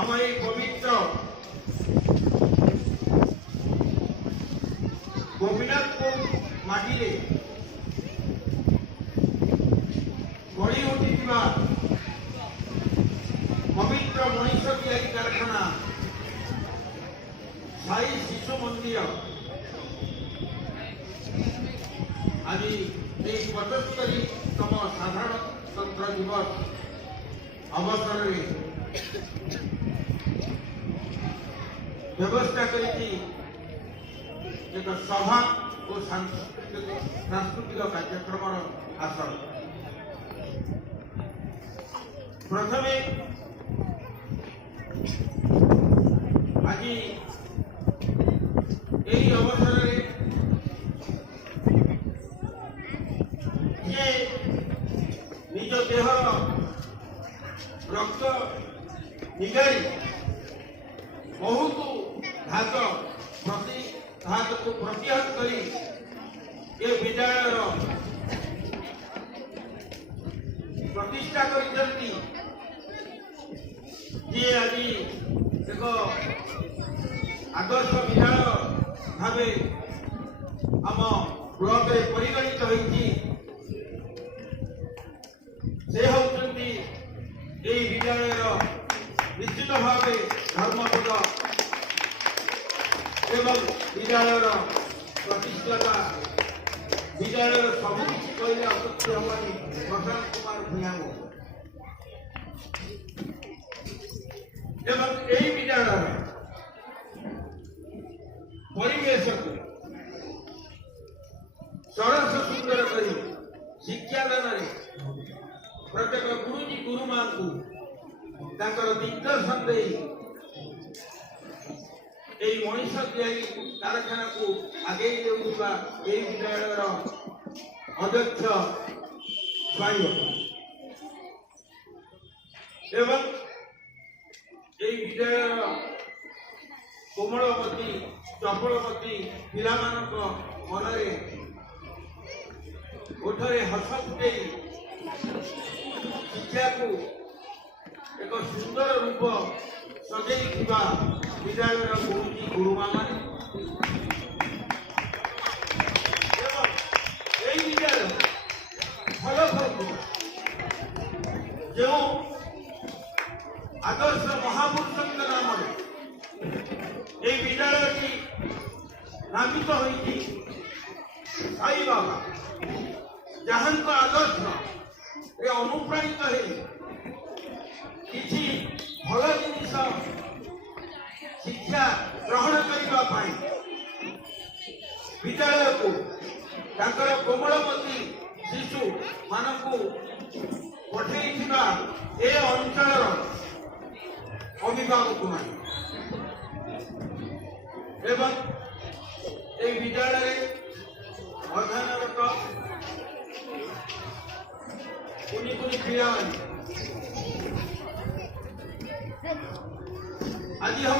আমার এই পবিত্র গোপীনাথপুর মাটিরে গড়ি উঠিଥିବା পবিত্র মଣିষ তৈরি কারখানা সাই শিশু মন্দির আজ এই ৭৫তম সাধারণতন্ত্র দিবস অবসরে ব্যবস্থা করেছি এক সভা ও সাংস্কৃতিক কার্যক্রমর আসর। প্রথমে আজ এই অবসরে যে নিজ দেহর রক্ত নিগাড়ি বহুত ঘাতକୁ ପ୍ରତିହତ କରି ଏ ବିଦ୍ୟାଳୟର ପ୍ରତିଷ୍ଠା କରିଛନ୍ତି ଯିଏ ଆଜି ଏକ ଆଦର୍ଶ ବିଦ୍ୟାଳୟ ଭାବେ ଆମ ବ୍ଲକରେ ପରିଗଣିତ ହୋଇଛି। ସେ ହେଉଛନ୍ତି এই বিদ্যালয়ের নিশ্চিত ভাবে ধর্মপদ এবং বিদ্যালয়ের প্রতিষ্ঠাতা বিদ্যালয়ের সভাপতি কহিলে অত্যুক্তি হবনি প্রশান্ত কুমার ভূঁয়াঙ্গ এবং এই বিদ্যালয়ের পরিবেশকে সরস সুন্দর করে শিক্ষাদানের প্রত্যেক গুরুজি গুরুমা তাଙ୍କର ଦିଗ୍ଦର୍ଶନ ଦେଇ এই মଣିষ ତିଆରି କାରଖାନାକୁ ଆଗେଇ ନେଉଥିବା ଏହି ବିଦ୍ୟାଳୟର ଅଧ୍ୟକ୍ଷ ସ୍ୱାଇଁ ଏବଂ ଏହି ବିଦ୍ୟାଳୟର କୋମଳମତି ଚପଳମତି ପିଲାମାନଙ୍କ ମନରେ ଓଠରେ ହସ ଫୁଟେଇ ଶିକ୍ଷାକୁ ଏକ ସୁନ୍ଦର ରୂପ ସଜେଇଥିବା ବିଦ୍ୟାଳୟର ଗୁରୁଜୀ ଗୁରୁମା ମାନେ ଏବଂ ଏହି ବିଦ୍ୟାଳୟ ଭଲ କରୁଥିବା ଯେଉଁ ଆଦର୍ଶ ମହାପୁରୁଷଙ୍କ ନାମରେ ଏହି ବିଦ୍ୟାଳୟଟି ନାମିତ ହୋଇଛି ସାଇ ବାବା ଯାହାଙ୍କ ଆଦର୍ଶରେ ଅନୁପ୍ରାଣିତ ହେଇ କିଛି ଭଲ ଜିନିଷ ଶିକ୍ଷା ଗ୍ରହଣ କରିବା ପାଇଁ ବିଦ୍ୟାଳୟକୁ ତାଙ୍କର କୋମଳମତି ଶିଶୁ ମାନଙ୍କୁ ପଠେଇଥିବା ଏ ଅଞ୍ଚଳର ଅଭିଭାବକମାନେ ଏବଂ এই ବିଦ୍ୟାଳୟରେ ଅଧ୍ୟୟନରତ କୁନି କୁନି ପିଲାମାନେ ଆଜି